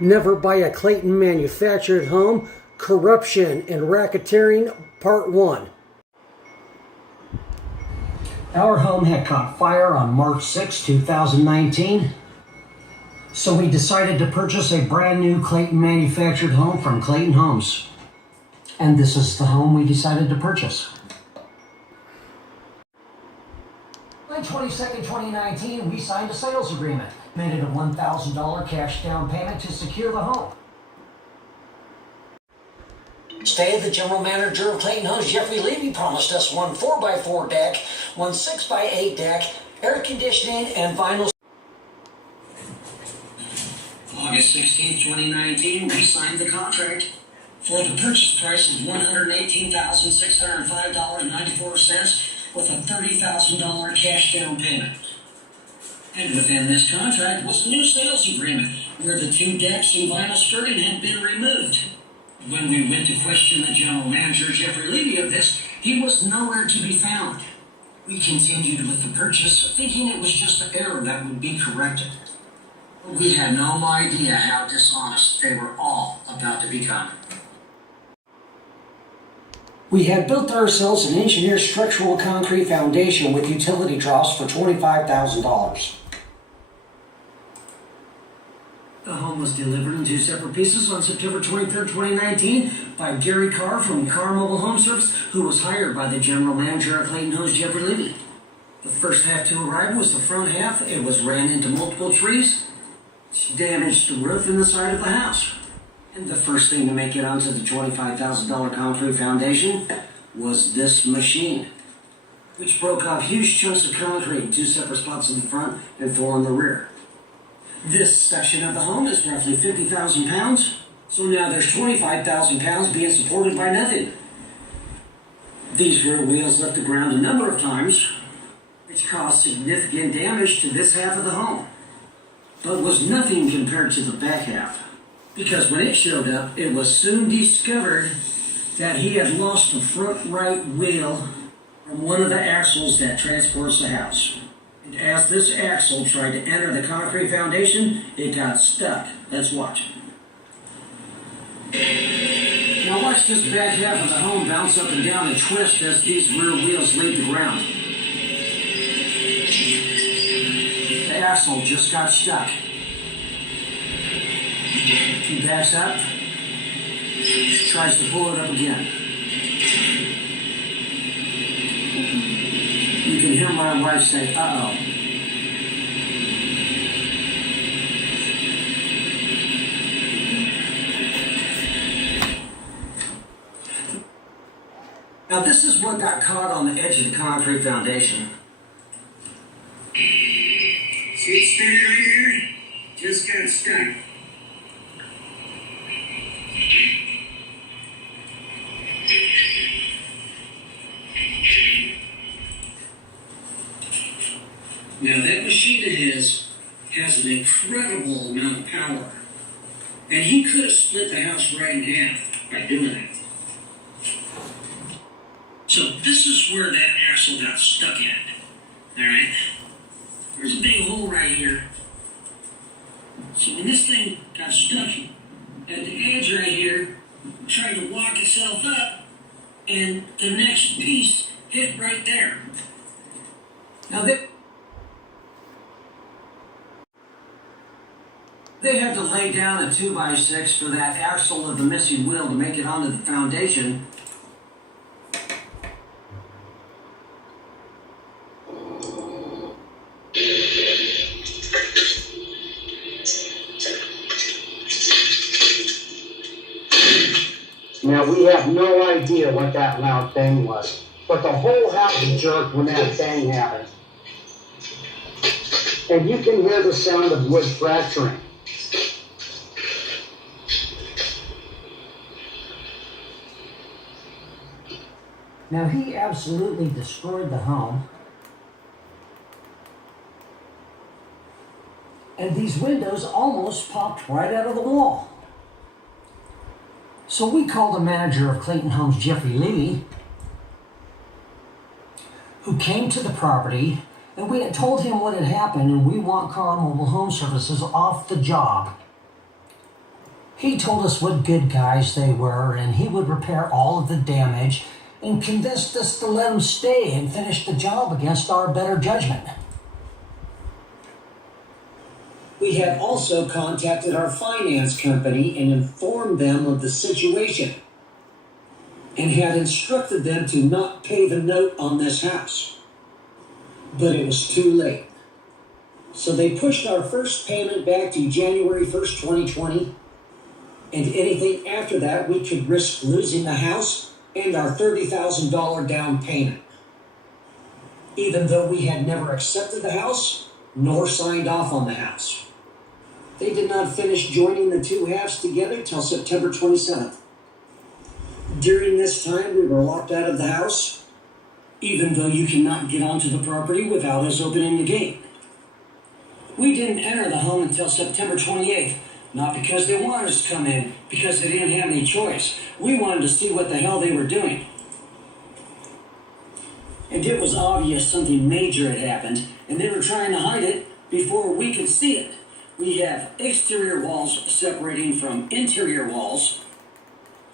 Never buy a Clayton manufactured home. Corruption and Racketeering, Part 1. Our home had caught fire on March 6, 2019. So we decided to purchase a brand new Clayton manufactured home from Clayton Homes. And this is the home we decided to purchase. On 22nd, 2019, we signed a sales agreement. Made it a $1,000 cash down payment to secure the home. Today, the general manager of Clayton Homes, Jeffrey Levy, promised us one 4x4 deck, one 6x8 deck, air conditioning, and vinyl. August 16, 2019, we signed the contract for the purchase price of $118,605.94 with a $30,000 cash down payment. And within this contract was a new sales agreement where the two decks and vinyl skirting had been removed. When we went to question the general manager, Jeffrey Levy, of this, he was nowhere to be found. We continued with the purchase, thinking it was just an error that would be corrected. But we had no idea how dishonest they were all about to become. We had built ourselves an engineered structural concrete foundation with utility troughs for $25,000. The home was delivered in two separate pieces on September 23, 2019 by Gary Carr from Carr Mobile Home Service, who was hired by the general manager of Clayton Homes, Jeffrey Levy. The first half to arrive was the front half. It was ran into multiple trees, which damaged the roof and the side of the house. And the first thing to make it onto the $25,000 concrete foundation was this machine, which broke off huge chunks of concrete in two separate spots in the front and 4 in the rear. This section of the home is roughly 50,000 pounds, so now there's 25,000 pounds being supported by nothing. These rear wheels left the ground a number of times, which caused significant damage to this half of the home, but was nothing compared to the back half. Because when it showed up, it was soon discovered that he had lost the front right wheel from one of the axles that transports the house. And as this axle tried to enter the concrete foundation, it got stuck. Let's watch. Now watch this back half of the home bounce up and down and twist as these rear wheels leave the ground. The axle just got stuck. He backs up, tries to pull it up again. You can hear my wife say, uh-oh. Now this is what got caught on the edge of the concrete foundation. See it standing right there? Just got stuck. Now that machine of his has an incredible amount of power, and he could have split the house right in half by doing that. So this is where that axle got stuck at. Alright? There's a big hole right here. So when this thing got stuck at the edge right here, it tried to lock itself up, and the next piece hit right there. Now they had to lay down a 2x6 for that axle of the missing wheel to make it onto the foundation. Now, we have no idea what that loud thing was, but the whole house jerked when that thing happened. And you can hear the sound of wood fracturing. Now he absolutely destroyed the home. And these windows almost popped right out of the wall. So we called the manager of Clayton Homes, Jeffrey Levy, who came to the property, and we had told him what had happened, and we want Carr Mobile Home Services off the job. He told us what good guys they were, and he would repair all of the damage, and convinced us to let him stay and finish the job against our better judgment. We had also contacted our finance company and informed them of the situation, and had instructed them to not pay the note on this house. But it was too late. So they pushed our first payment back to January 1st, 2020, and anything after that we could risk losing the house and our $30,000 down payment. Even though we had never accepted the house, nor signed off on the house. They did not finish joining the two halves together till September 27th. During this time, we were locked out of the house, even though you cannot get onto the property without us opening the gate. We didn't enter the home until September 28th, not because they wanted us to come in, because they didn't have any choice. We wanted to see what the hell they were doing. And it was obvious something major had happened, and they were trying to hide it before we could see it. We have exterior walls separating from interior walls.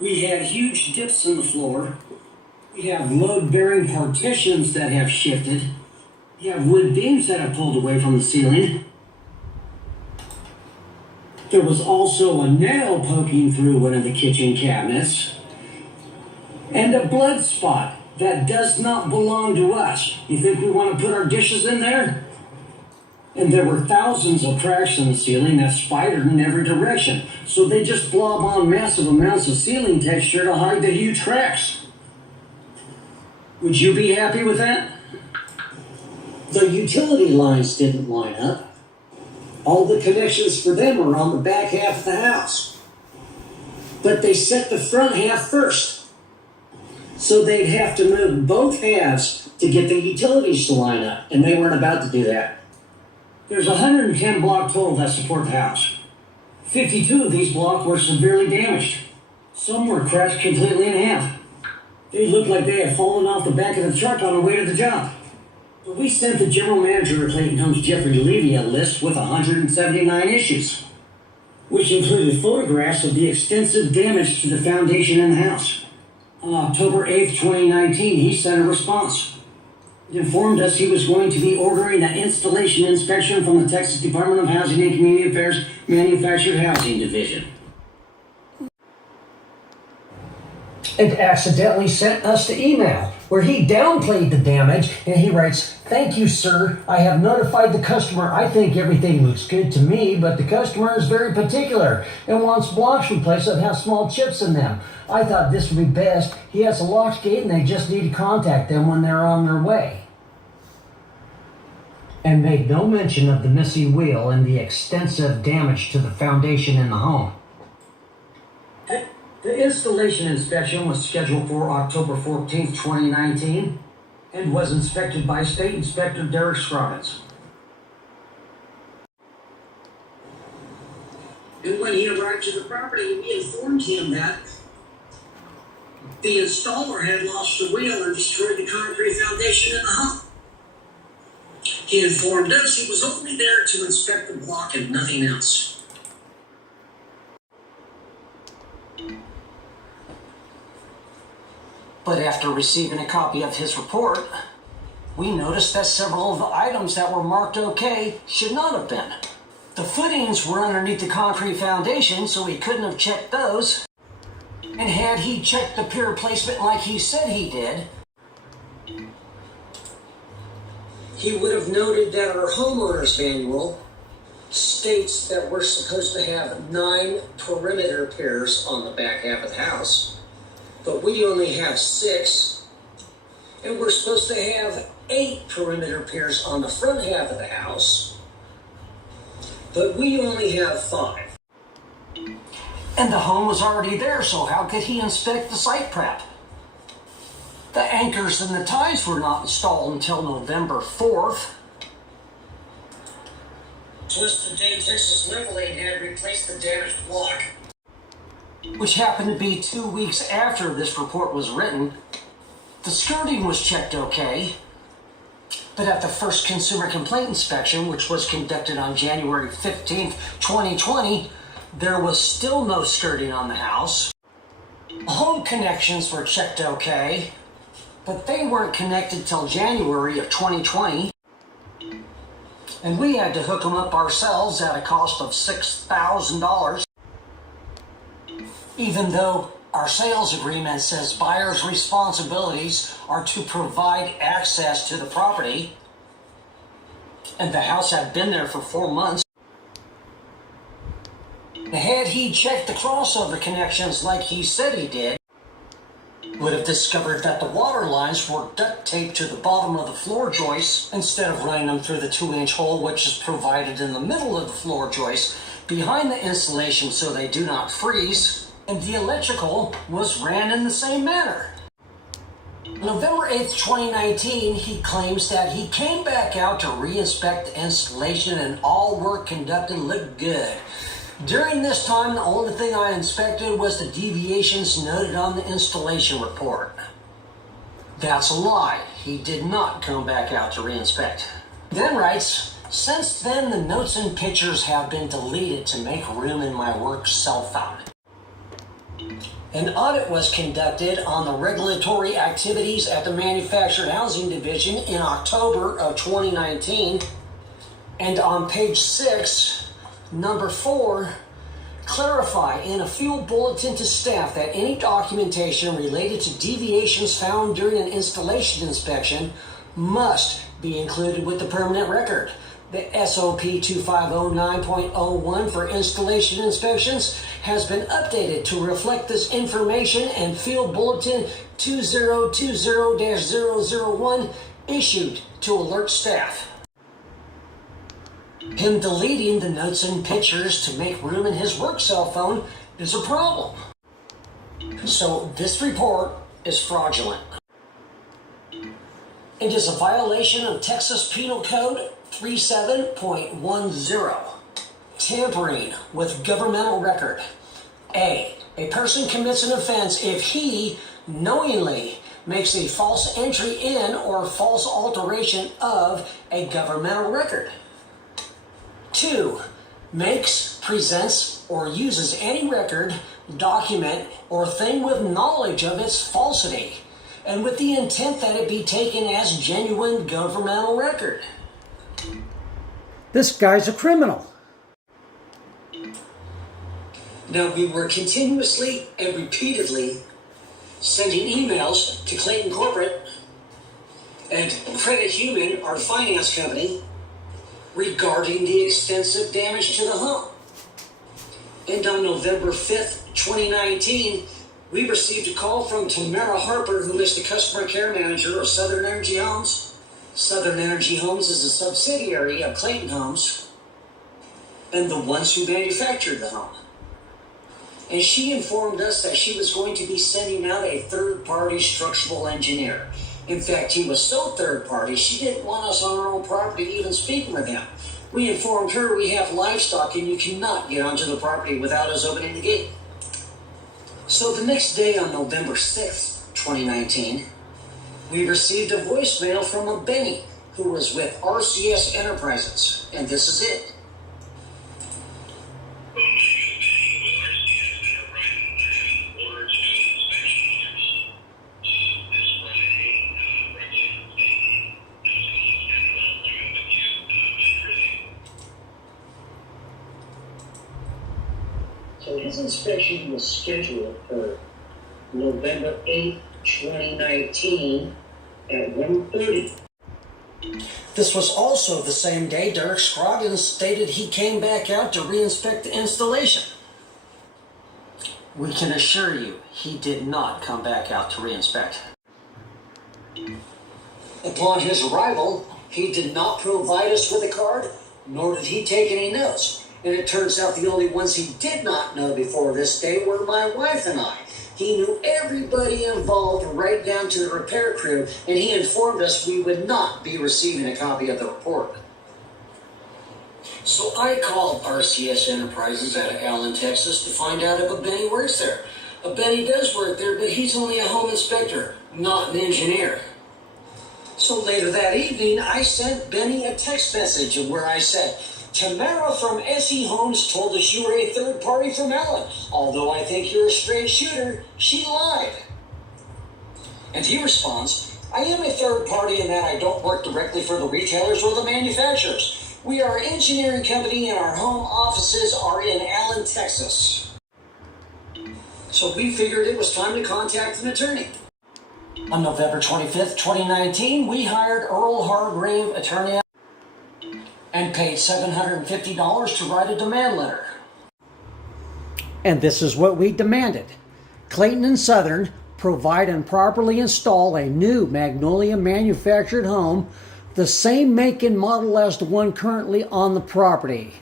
We have huge dips in the floor. We have load-bearing partitions that have shifted. We have wood beams that have pulled away from the ceiling. There was also a nail poking through one of the kitchen cabinets. And a blood spot that does not belong to us. You think we want to put our dishes in there? And there were thousands of cracks in the ceiling that spidered in every direction. So they just blob on massive amounts of ceiling texture to hide the huge cracks. Would you be happy with that? The utility lines didn't line up. All the connections for them are on the back half of the house. But they set the front half first. So they'd have to move both halves to get the utilities to line up. And they weren't about to do that. There's 110 blocks total that support the house. 52 of these blocks were severely damaged. Some were cracked completely in half. They looked like they had fallen off the back of the truck on the way to the job. But we sent the general manager of Clayton Homes, Jeffrey Levy, a list with 179 issues, which included photographs of the extensive damage to the foundation in the house. On October 8th, 2019, he sent a response. He informed us he was going to be ordering an installation inspection from the Texas Department of Housing and Community Affairs Manufactured Housing Division. It accidentally sent us the email where he downplayed the damage, and he writes, "Thank you, sir. I have notified the customer. I think everything looks good to me, but the customer is very particular and wants blocks replaced that have small chips in them. I thought this would be best. He has a locked gate and they just need to contact them when they're on their way." And made no mention of the missing wheel and the extensive damage to the foundation in the home. The installation inspection was scheduled for October 14th, 2019, and was inspected by State Inspector Derek Scroggins. And when he arrived to the property, we informed him that the installer had lost the wheel and destroyed the concrete foundation in the home. He informed us he was only there to inspect the block and nothing else. But after receiving a copy of his report, we noticed that several of the items that were marked OK should not have been. The footings were underneath the concrete foundation, so he couldn't have checked those. And had he checked the pier placement like he said he did, he would have noted that our homeowner's manual states that we're supposed to have 9 perimeter piers on the back half of the house. But we only have 6, and we're supposed to have 8 perimeter piers on the front half of the house, but we only have 5. And the home was already there, so how could he inspect the site prep? The anchors and the ties were not installed until November 4th. Just the day Texas Leveling had replaced the damaged block, which happened to be 2 weeks after this report was written. The skirting was checked OK, but at the first consumer complaint inspection, which was conducted on January 15th, 2020, There was still no skirting on the house. Home connections were checked okay, but they weren't connected till January of 2020. And we had to hook them up ourselves at a cost of $6,000. Even though our sales agreement says buyers' responsibilities are to provide access to the property, and the house had been there for 4 months. Had he checked the crossover connections like he said he did, would have discovered that the water lines were duct taped to the bottom of the floor joist instead of running them through the 2-inch hole which is provided in the middle of the floor joist behind the installation so they do not freeze, and the electrical was ran in the same manner. On November 8th, 2019, he claims that he came back out to re-inspect the installation and all work conducted looked good. During this time, the only thing I inspected was the deviations noted on the installation report. That's a lie. He did not come back out to re-inspect. Then writes, since then the notes and pictures have been deleted to make room in my work cell phone. An audit was conducted on the regulatory activities at the Manufactured Housing Division in October of 2019, and on page 6, Number 4, clarify in a field bulletin to staff that any documentation related to deviations found during an installation inspection must be included with the permanent record. The SOP 2509.01 for installation inspections has been updated to reflect this information, and field bulletin 2020-001 issued to alert staff. Him deleting the notes and pictures to make room in his work cell phone is a problem. So this report is fraudulent. It is a violation of Texas Penal Code 37.10. Tampering with governmental record. A person commits an offense if he knowingly makes a false entry in or false alteration of a governmental record. 2, makes, presents, or uses any record, document, or thing with knowledge of its falsity, and with the intent that it be taken as genuine governmental record. This guy's a criminal. Now, we were continuously and repeatedly sending emails to Clayton Corporate and Credit Human, our finance company, regarding the extensive damage to the home. And on November 5th, 2019, we received a call from Tamara Harper, who is the customer care manager of Southern Energy Homes. Southern Energy Homes is a subsidiary of Clayton Homes and the ones who manufactured the home. And she informed us that she was going to be sending out a third-party structural engineer. In fact, he was so third-party, she didn't want us on our own property even speaking with him. We informed her we have livestock and you cannot get onto the property without us opening the gate. So the next day on November 6th, 2019, we received a voicemail from a Benny who was with RCS Enterprises, and this is it. So his inspection was scheduled for November 8th, 2019 at 1:30. This was also the same day Derek Scroggins stated he came back out to re-inspect the installation. We can assure you, he did not come back out to re-inspect. Upon his arrival, he did not provide us with a card, nor did he take any notes. And it turns out the only ones he did not know before this day were my wife and I. He knew everybody involved right down to the repair crew, and he informed us we would not be receiving a copy of the report. So I called RCS Enterprises out of Allen, Texas to find out if a Benny works there. A Benny does work there, but he's only a home inspector, not an engineer. So later that evening, I sent Benny a text message where I said, Tamara from SE Homes told us you were a third party from Ellen. Although I think you're a straight shooter, she lied. And he responds, I am a third party in that I don't work directly for the retailers or the manufacturers. We are an engineering company and our home offices are in Allen, Texas. So we figured it was time to contact an attorney. On November 25th, 2019, we hired Earl Hargrave, attorney, and paid $750 to write a demand letter. And this is what we demanded. Clayton and Southern provide and properly install a new Magnolia manufactured home, the same make and model as the one currently on the property,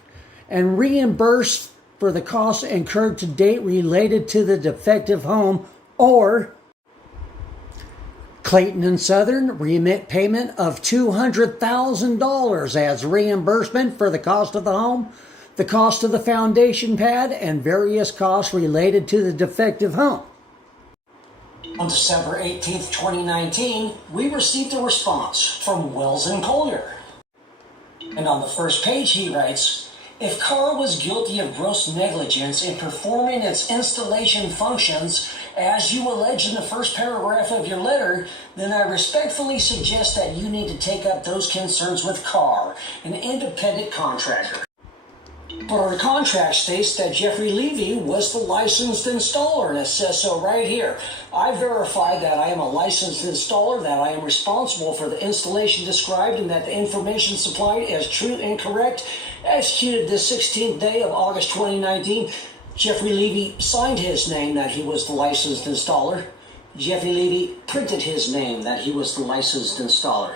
and reimburse for the costs incurred to date related to the defective home, or Clayton and Southern remit payment of $200,000 as reimbursement for the cost of the home, the cost of the foundation pad, and various costs related to the defective home. On December 18th, 2019, we received a response from Wells and Collier. And on the first page he writes, if Carr was guilty of gross negligence in performing its installation functions, as you allege in the first paragraph of your letter, then I respectfully suggest that you need to take up those concerns with Carr, an independent contractor. But our contract states that Jeffrey Levy was the licensed installer, and it says so right here. I verified that I am a licensed installer, that I am responsible for the installation described, and that the information supplied is true and correct. Executed the 16th day of August 2019. Jeffrey Levy signed his name that he was the licensed installer. Jeffrey Levy printed his name that he was the licensed installer.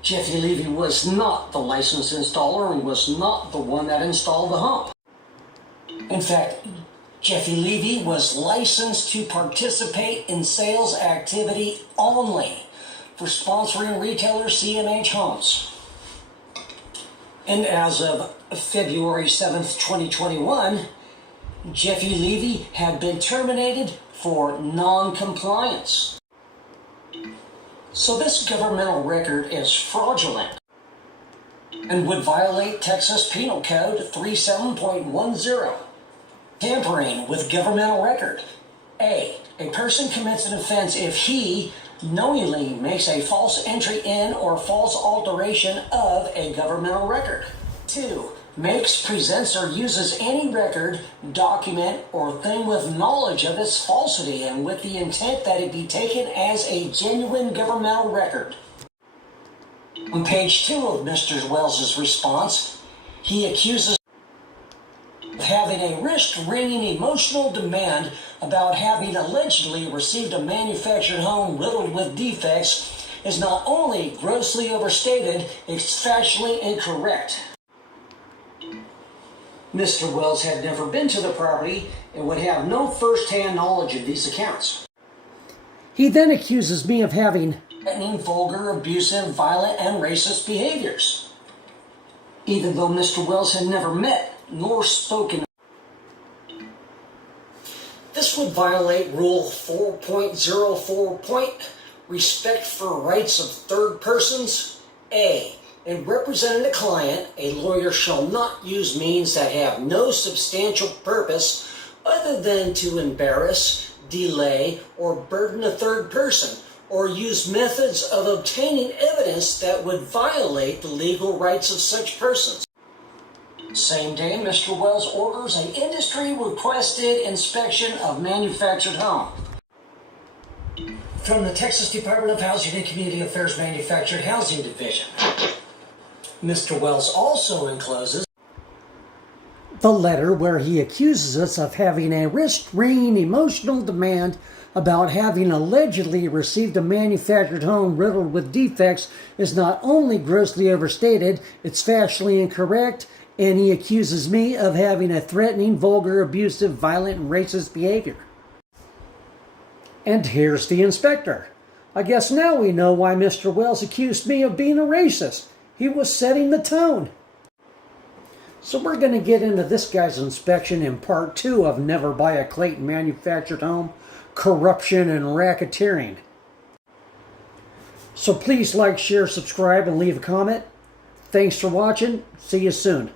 Jeffrey Levy was not the licensed installer and was not the one that installed the home. In fact, Jeffrey Levy was licensed to participate in sales activity only for sponsoring retailer CMH Homes. And as of February 7th, 2021, Jeffrey Levy had been terminated for non-compliance. So this governmental record is fraudulent and would violate Texas Penal Code 37.10. Tampering with governmental record. A person commits an offense if he knowingly makes a false entry in or false alteration of a governmental record. 2. Makes, presents, or uses any record, document, or thing with knowledge of its falsity and with the intent that it be taken as a genuine governmental record. On page 2 of Mr. Wells' response, he accuses of having a wrist-wringing emotional demand about having allegedly received a manufactured home riddled with defects is not only grossly overstated, it's factually incorrect. Mr. Wells had never been to the property and would have no first-hand knowledge of these accounts. He then accuses me of having threatening, vulgar, abusive, violent, and racist behaviors, even though Mr. Wells had never met nor spoken. This would violate Rule 4.04. Respect for rights of third persons. A. In representing a client, a lawyer shall not use means that have no substantial purpose other than to embarrass, delay, or burden a third person, or use methods of obtaining evidence that would violate the legal rights of such persons. Same day, Mr. Wells orders an industry-requested inspection of manufactured home. From the Texas Department of Housing and Community Affairs Manufactured Housing Division. Mr. Wells also encloses the letter where he accuses us of having a wrist-wringing emotional demand about having allegedly received a manufactured home riddled with defects is not only grossly overstated, it's factually incorrect, and he accuses me of having a threatening, vulgar, abusive, violent, and racist behavior. And here's the inspector. I guess now we know why Mr. Wells accused me of being a racist. He was setting the tone. So we're going to get into this guy's inspection in part 2 of Never Buy a Clayton Manufactured Home, Corruption and Racketeering. So please like, share, subscribe, and leave a comment. Thanks for watching. See you soon.